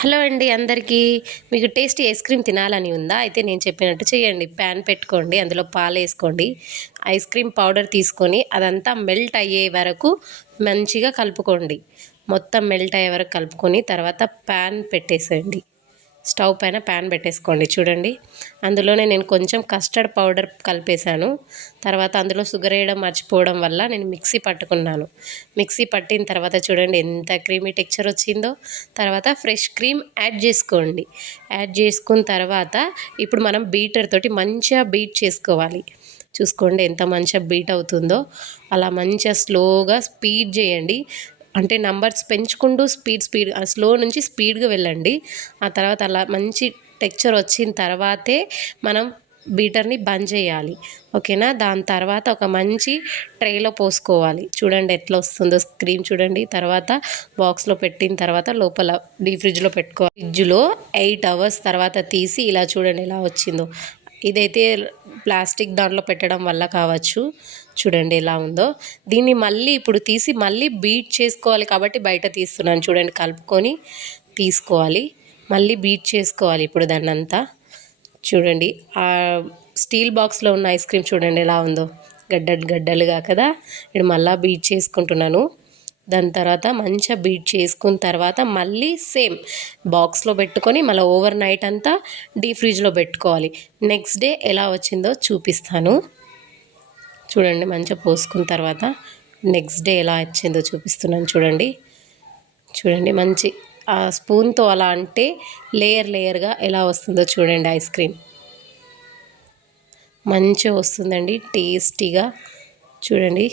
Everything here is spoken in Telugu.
హలో అండి అందరికీ. మీకు టేస్టీ ఐస్ క్రీమ్ తినాలని ఉందా? అయితే నేను చెప్పినట్టు చేయండి. ప్యాన్ పెట్టుకోండి, అందులో పాలేసుకోండి, ఐస్ క్రీమ్ పౌడర్ తీసుకొని అదంతా మెల్ట్ అయ్యే వరకు మంచిగా కలుపుకోండి. మొత్తం మెల్ట్ అయ్యే వరకు కలుపుకొని తర్వాత ప్యాన్ పెట్టేసేయండి. స్టవ్ పైన ప్యాన్ పెట్టేసుకోండి. చూడండి, అందులోనే నేను కొంచెం కస్టర్డ్ పౌడర్ కలిపేశాను. తర్వాత అందులో షుగర్ వేయడం మర్చిపోవడం వల్ల నేను మిక్సీ పట్టుకున్నాను. మిక్సీ పట్టిన తర్వాత చూడండి ఎంత క్రీమీ టెక్స్చర్ వచ్చిందో. తర్వాత ఫ్రెష్ క్రీమ్ యాడ్ చేసుకోండి. యాడ్ చేసుకున్న తర్వాత ఇప్పుడు మనం బీటర్ తోటి మంచిగా బీట్ చేసుకోవాలి. చూసుకోండి ఎంత మంచిగా బీట్ అవుతుందో. అలా మంచిగా స్లోగా స్పీడ్ చేయండి. అంటే నంబర్స్ పెంచుకుంటూ స్పీడ్ స్లో నుంచి స్పీడ్గా వెళ్ళండి. ఆ తర్వాత అలా మంచి టెక్స్చర్ వచ్చిన తర్వాతే మనం బీటర్ని బంద్ చేయాలి. ఓకేనా? దాని తర్వాత ఒక మంచి ట్రేలో పోసుకోవాలి. చూడండి ఎట్లా వస్తుందో క్రీమ్ చూడండి. తర్వాత బాక్స్లో పెట్టిన తర్వాత లోపల డీప్ ఫ్రిడ్జ్లో పెట్టుకోవాలి. ఫ్రిడ్జ్లో 8 అవర్స్ తర్వాత తీసి ఇలా చూడండి ఎలా వచ్చిందో. ఇదైతే ప్లాస్టిక్ దాంట్లో పెట్టడం వల్ల కావచ్చు. చూడండి ఎలా ఉందో. దీన్ని మళ్ళీ ఇప్పుడు తీసి మళ్ళీ బీట్ చేసుకోవాలి కాబట్టి బయట తీస్తున్నాను. చూడండి కలుపుకొని తీసుకోవాలి. మళ్ళీ బీట్ చేసుకోవాలి ఇప్పుడు దాన్నంతా. చూడండి ఆ స్టీల్ బాక్స్లో ఉన్న ఐస్ క్రీమ్ చూడండి ఎలా ఉందో, గడ్డలుగా కదా. ఇప్పుడు మళ్ళీ బీట్ చేసుకుంటున్నాను. దాని తర్వాత మంచిగా బీట్ చేసుకున్న తర్వాత మళ్ళీ సేమ్ బాక్స్లో పెట్టుకొని మళ్ళీ ఓవర్ నైట్ అంతా డీప్ ఫ్రిడ్జ్లో పెట్టుకోవాలి. నెక్స్ట్ డే ఎలా వచ్చిందో చూపిస్తాను. చూడండి మంచిగా పోసుకున్న తర్వాత నెక్స్ట్ డే ఎలా వచ్చిందో చూపిస్తున్నాను. చూడండి చూడండి మంచి ఆ స్పూన్తో అలా అంటే లేయర్గా ఎలా వస్తుందో చూడండి. ఐస్ క్రీమ్ మంచిగా వస్తుందండి టేస్టీగా. చూడండి